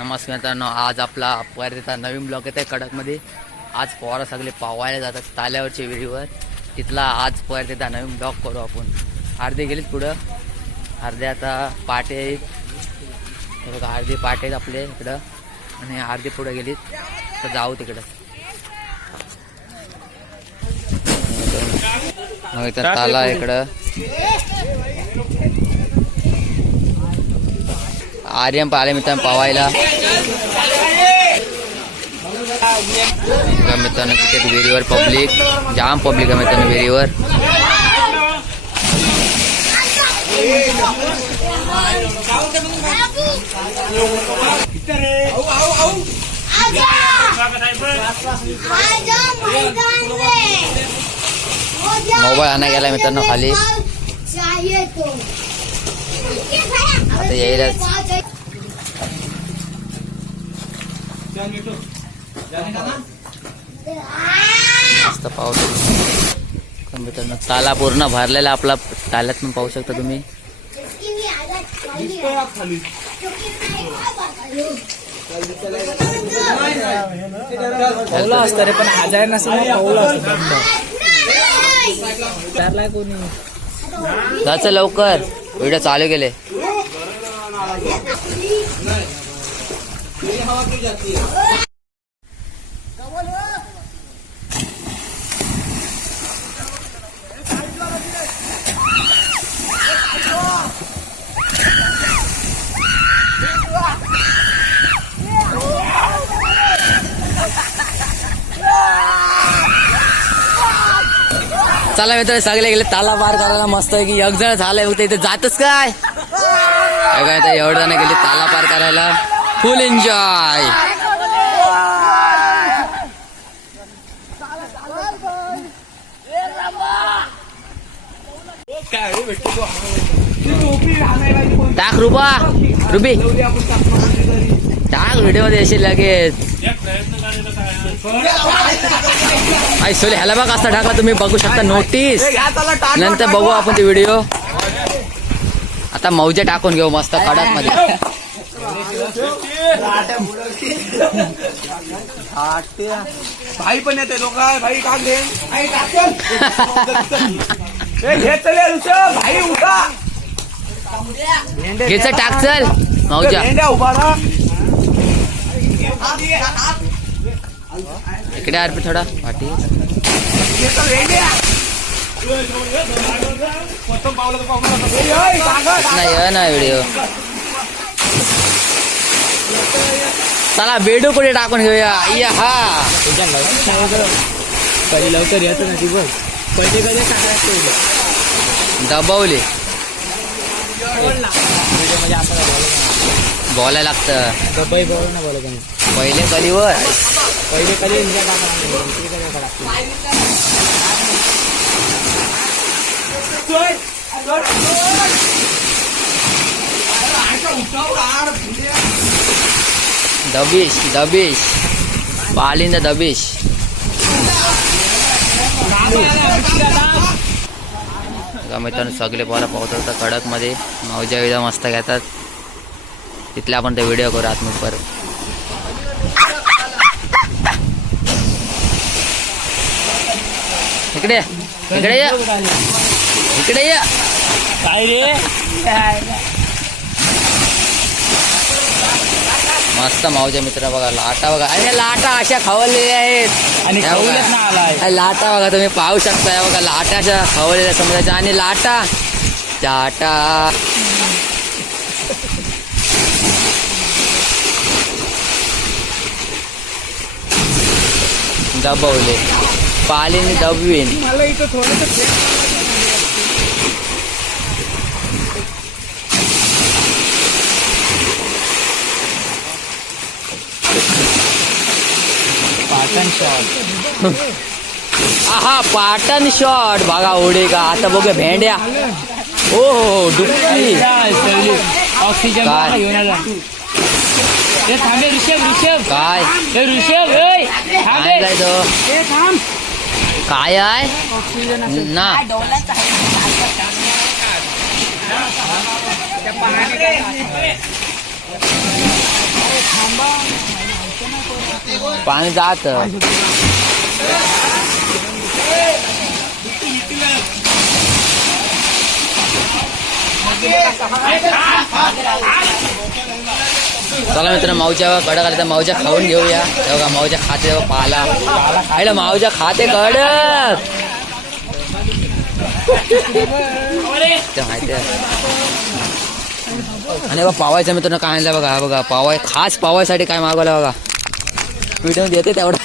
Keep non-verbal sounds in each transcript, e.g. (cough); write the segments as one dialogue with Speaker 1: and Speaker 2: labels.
Speaker 1: नमस्कार मित्रांनो आज आपला परत नवीन ब्लॉक येत आहे कडकमध्ये. आज पोहरा सगळे पावायला जातात ताल्यावरच्या विहिरीवर तिथला आज परत देता नवीन ब्लॉक करू आपण. अर्धे गेलेत पुढं. अर्धे आता पाटे आहेत. हे बघा अर्धे पाटे आहेत आपले इकडं. आणि अर्धे पुढं गेलीत. तर जाऊ तिकडं. इथं ताला इकडं. आर्यन आले मित्रांनो पवायला मित्रांनो क्रिकेट विहिरीवर पब्लिक जाम पब्लिक आहे मित्रांनो विहिरीवर मोबाईल आणा गेला मित्रांनो खाली. आता येईलच मस्त पाऊस. तर मित्रांनो ताला पूर्ण भरलेला आपला. ताल्यात पण पाहू शकता तुम्ही.
Speaker 2: पवला असतं रे पण आजार नसेल ना पवला असतं. कोणी?
Speaker 1: जायचं लवकर. व्हिडिओ चालू केले. चला मित्र सगळे गेले ताला पार करायला. मस्त आहे की एक जण झालंय होते इथे जातच काय? काय एवढं जण गेले ताला पार करायला. फुल एन्जॉय टाक रुपा रुबी टाक व्हिडिओमध्ये येशील लगेच. आई सोले ह्याला बघ असता टाका तुम्ही बघू शकता नोटीस नंतर बघू आपण ते व्हिडिओ आता मौजे टाकून घेऊ मस्त कडकमध्ये
Speaker 2: भाई पण येते लोक भाई टाक हे घे चले भाई उठा
Speaker 1: घ्यायचं टाक चल
Speaker 2: भेंड्या उभा
Speaker 1: इकडे आरपी थोडा
Speaker 2: घे टाका.
Speaker 1: नाही आहे ना व्हिडिओ चला बेडू कुठे टाकून घेऊया. या हा.
Speaker 2: कधी लवकर येतो ना ती बघ कधी कधी टाकायचं
Speaker 1: दबवले.
Speaker 2: म्हणजे असं
Speaker 1: बोलायला लागतं.
Speaker 2: डब्बाई बोल ना बोला त्यांनी
Speaker 1: पहिले कलीवर.
Speaker 2: पहिले कधी इंडिया टाका
Speaker 1: दबिश दबिश पालिंद दबिश बघा मित्रांनो सगळे पोरं पोहोचवतात कडकमध्ये मौजा विजा मस्त घेतात. तिथले आपण ते व्हिडिओ करू आतमध्ये परत. इकडे. इकडे या. इकडे या.
Speaker 2: काय रे? (laughs)
Speaker 1: मस्त माऊच्या मित्र बघा लाटा बघा. अरे लाटा अशा खवलेल्या आहेत.
Speaker 2: आणि ना आलाय.
Speaker 1: लाटा बघा तुम्ही पाहू शकता बघा लाटा अशा खवलेल्या समुद्राच्या. आणि लाटा. टाटा. दबवले. पालीने दबवीन.
Speaker 2: मला इथं थोडंसं पाटण शॉट
Speaker 1: आहा पाटण शॉट बघा उडे का आता बघूया भेंड्या हो हो डुबकी
Speaker 2: ऑक्सिजन
Speaker 1: काय?
Speaker 2: घेऊन आला ए थांबे ऋषभ ऋषभ
Speaker 1: काय
Speaker 2: ए ऋषभ ए थांबे
Speaker 1: आणलाय तो
Speaker 2: ए थांब
Speaker 1: काय आहे ना
Speaker 2: थांबा
Speaker 1: पाणी जात. चला मित्र माऊच्या कड आले तर माऊच्या खाऊन घेऊया. तेव्हा माऊच्या खाते पाला खायला माऊच्या खाते कड माहिती आणि बघा पावायचा मित्रांनो काय आणलं बघा बघा पावाय खास पावायसाठी काय मागवलं बघा. व्हिडिओ देते तेवढा.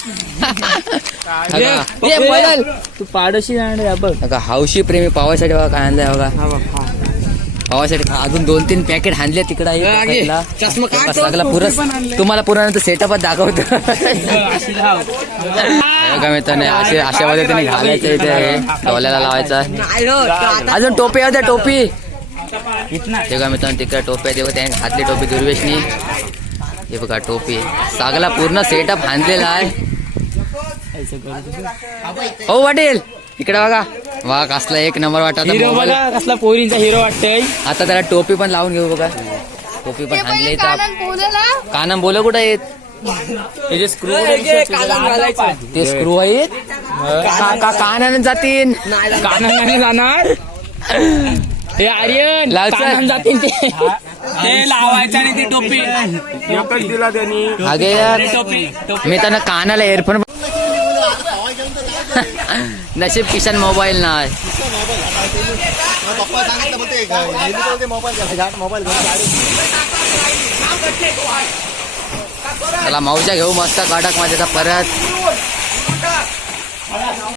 Speaker 1: बदल
Speaker 3: तू पाडोशी आणले बघ
Speaker 1: बघा हौशी प्रेमी पावायसाठी बघा काय आणलंय बघा. पावासाठी अजून दोन तीन पॅकेट आणले तिकडे साईडला. बघा, सगळा पुरा तुम्हाला पुरा सेटअपच दाखवतो. बघा मित्रांनो असे अशा पद्धतीने घालायचं इथे. डोल्याला लावायचं. अजून टोपी होत्या टोपी. ते मित्रांनो तिकडे टोपी आहे तेव्हा त्याने घातली टोपी दुर्वेशनी. हे बघा टोपी. सगळा पूर्ण सेटअप आणलेला आहे. हो वाटेल. इकडे बघा. वा कसला एक नंबर वाटत
Speaker 3: कसला पोरींचा हिरो वाटतय.
Speaker 1: आता त्याला टोपी पण लावून घेऊ बघा. टोपी पण इथं. कानम बोल कुठं आहेत?
Speaker 3: त्याचे स्क्रू
Speaker 1: ते स्क्रू आहेत? का- का- कानाने जातीन?
Speaker 3: कानाने जाणार. हे आर्यन. जातील ते. ते लावायचं आणि ती टोपी.
Speaker 2: एकच दिला त्यांनी.
Speaker 1: अगे यार
Speaker 3: टोपी टोपी.
Speaker 1: मी त्यांना कानाला एअरफोन नशीब किशन मोबाईल नाही.
Speaker 4: पप्पा सांगितलं बोलते नेहमी मोबाईल घ्या मोबाईल घ्या
Speaker 1: त्याला माऊच्या घेऊ मस्त काटकमध्ये परत.